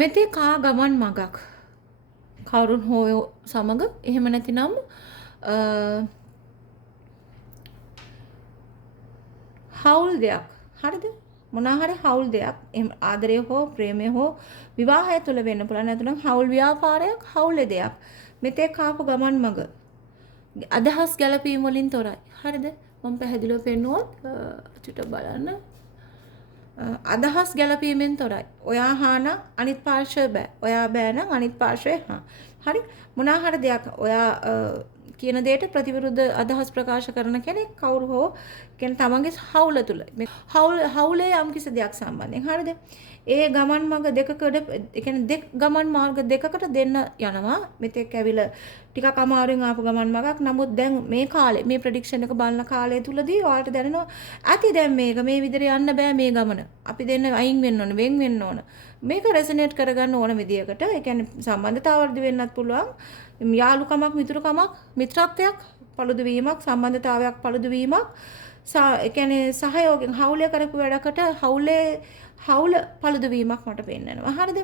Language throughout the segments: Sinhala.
මෙතේ කා ගමන් මගක් කවුරුන් හෝ සමග එහෙම නැතිනම් හවුල් දෙයක්. හරිද? මොනවා හරි හවුල් දෙයක්. එහෙම ආදරය හෝ ප්‍රේමය හෝ විවාහය තුල වෙන්න පුළුවන්. නැත්නම් හවුල් ව්‍යාපාරයක්, හවුල් දෙයක්. මෙතේ කාපු ගමන් මග අදහස් ගැලපීම් වලින් තොරයි. හරිද? මම පැහැදිලිව පෙන්නුවොත් චුට්ටක් බලන්න. අදහස් ගැලපීමෙන් තොරයි. ඔයා හා නම් අනිත් පාර්ශ්වය බෑ. ඔයා බෑ නම් අනිත් පාර්ශ්වය හා. හරි? මොනවා හරි දෙයක් ඔයා කියන දෙයට ප්‍රතිවිරුද්ධ අදහස් ප්‍රකාශ කරන කෙනෙක් කවුරු හෝ කියන්නේ තමන්ගේ හවුල තුල. මේ හවුලේ යම්කිසි දෙයක් සම්බන්ධයෙන්. හරිද? ඒ ගමන් මඟ දෙකකට ඒ කියන්නේ ගමන් මාර්ග දෙකකට දෙන්න යනවා. මෙතෙක් ඇවිල්ලා ටිකක් අමාරුවෙන් ආපු ගමන් මඟක්. නමුත් දැන් මේ කාලේ මේ ප්‍රෙඩික්ෂන් එක බලන කාලය තුලදී ඔයාලට දැනෙනවා ඇති දැන් මේ විදිහට යන්න බෑ මේ ගමන. අපි දෙන්න අයින් වෙන්න ඕන, වෙන් වෙන්න ඕන. මේක රෙසනේට් කරගන්න ඕන විදියකට. ඒ කියන්නේ සම්බන්ධතාවවලදී වෙන්නත් පුළුවන්. යාළුකමක්, මිතුරුකමක්, මිත්‍රත්වයක් පළුදු වීමක්, සම්බන්ධතාවයක් පළුදු වීමක්. ඒ කියන්නේ සහයෝගයෙන් හවුලේ කරපු වැඩකට හවුල පළුදු වීමක් මට පෙන්නනවා. හරිද?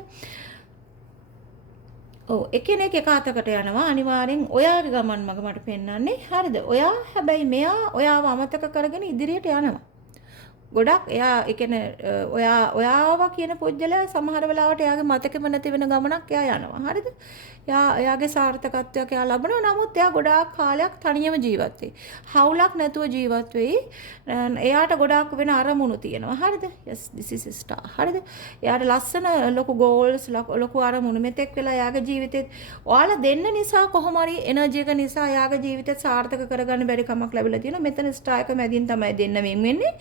ඔව් එකිනෙක එක අතකට යනවා අනිවාර්යෙන් ඔයාගේ ගමන් මඟ මට පෙන්වන්නේ. හරිද? ඔයා හැබැයි මෙයා ඔයාව අමතක කරගෙන ඉදිරියට යනවා. ගොඩක් එයා ඒ කියන්නේ ඔයාව කියන පුජ්‍යලයා සමහර වෙලාවට එයාගේ මතකෙම නැති වෙන ගමනක් එයා යනවා. හරිද? එයාගේ සාර්ථකත්වයක් එයා ලබනවා. නමුත් එයා ගොඩාක් කාලයක් තනියම ජීවත් වෙයි. හවුලක් නැතුව ජීවත් වෙයි. එයාට ගොඩාක් වෙන අරමුණු තියෙනවා. හරිද? yes this is a star. හරිද? එයාට ලස්සන ලොකු goals ලොකු අරමුණු මෙතෙක් වෙලා එයාගේ ජීවිතේ ඔයාලා දෙන්න නිසා කොහොම හරි එනර්ජි එක නිසා එයාගේ ජීවිතේ සාර්ථක කරගන්න බැරි කමක් ලැබිලා තියෙනවා. මෙතන ස්ටාර් එක මැදින් තමයි දෙන්න වෙන්නේ.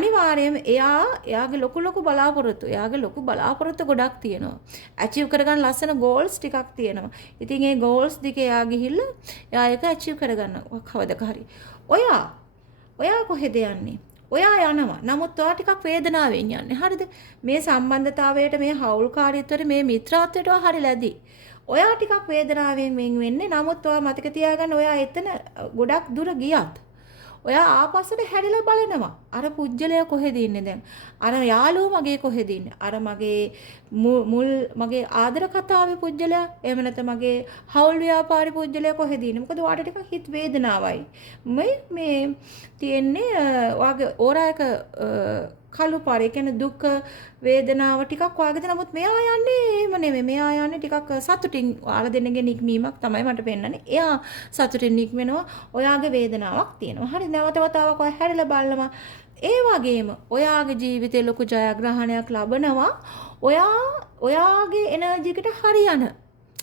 අනිවාර්යයෙන්ම එයාගේ ලොකු බලාපොරොත්තු ගොඩක් තියෙනවා. ඇචීව් කරගන්න ලස්සන goals ටිකක් තියෙනවා. ඉතින් ඒ goals දිගේ එයා ගිහිල්ලා එයා ඒක ඇචීව් කරගන්නවා කවදක හරි. ඔයා කොහෙද යන්නේ? ඔයා යනවා. නමුත් ඔයා ටිකක් වේදනාවෙන් යන්නේ. හරිද? මේ සම්බන්ධතාවයට, මේ හවුල්කාරීත්වයට, මේ මිත්‍රාත්වයට ඔයා හරි ලැබි. ඔයා ටිකක් වේදනාවෙන් වෙන්නේ. නමුත් ඔයා මතක තියාගන්න ඔයා එතන ගොඩක් දුර ගියත් ඔයා ආපස්සට හැරිලා බලනවා. අර පුජ්‍යලයා කොහෙද ඉන්නේ දැන්? අර යාළුවෝ මගේ කොහෙද ඉන්නේ? අර මගේ ආදර කතාවේ පුජ්‍යලයා, එහෙම නැත්නම් මගේ හවුල් ව්‍යාපාරේ පුජ්‍යලයා කොහෙද ඉන්නේ? මොකද ඔයාට ටිකක් හිත වේදනාවයි. මේ තියෙන්නේ ඔයාගේ ඕරායක කළු පාරේ කියන්නේ දුක් වේදනාව ටිකක් වාගේද. නමුත් මෙයා යන්නේ එහෙම නෙමෙයි. මෙයා යන්නේ ටිකක් සතුටින්. ඔයාලා දෙන්නගේ නික්මීමක් තමයි මට පෙන්වන්නේ. එයා සතුටින් නික්මෙනවා. ඔයාගේ වේදනාවක් තියෙනවා. හරි නැවත වතාවක් ඔයා හැරිලා බලනවා. ඒ වගේම ඔයාගේ ජීවිතේ ලොකු ජයග්‍රහණයක් ලබනවා. ඔයාගේ එනර්ජි එකට හරියන.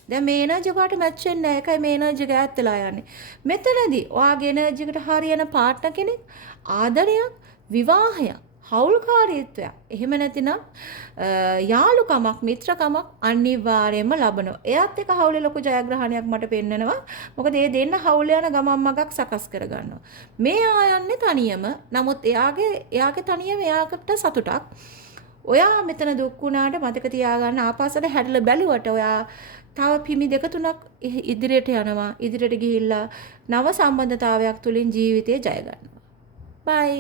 දැන් මේ එනර්ජි එකට මැච් වෙන්නේ නැහැ. ඒකයි මේ එනර්ජි එක ඈත් වෙලා යන්නේ. මෙතනදී ඔයාගේ එනර්ජි එකට හරියන පාර්ට්නර් කෙනෙක්, ආදරයක්, විවාහයක්, හවුල්කාරීත්වයක් එහෙම නැතිනම් යාළුකමක් මිත්‍රකමක් අනිවාර්යයෙන්ම ලබනවා. එයාත් එක්ක හවුලේ ලොකු ජයග්‍රහණයක් මට පෙන්නනවා. මොකද ඒ දෙන්න හවුල යන ගමන් මගක් සකස් කරගන්නවා. මේ ආයන්නේ තනියම. නමුත් එයාගේ තනියම එයාකට සතුටක්. ඔයා මෙතන දුක් වුණාට මතක තියාගන්න ආපස්සට හැරිලා බැලුවට ඔයා තව පිමි දෙක තුනක් ඉදිරියට යනවා. ඉදිරියට ගිහිල්ලා නව සම්බන්ධතාවයක් තුලින් ජීවිතය ජය ගන්නවා. බයි.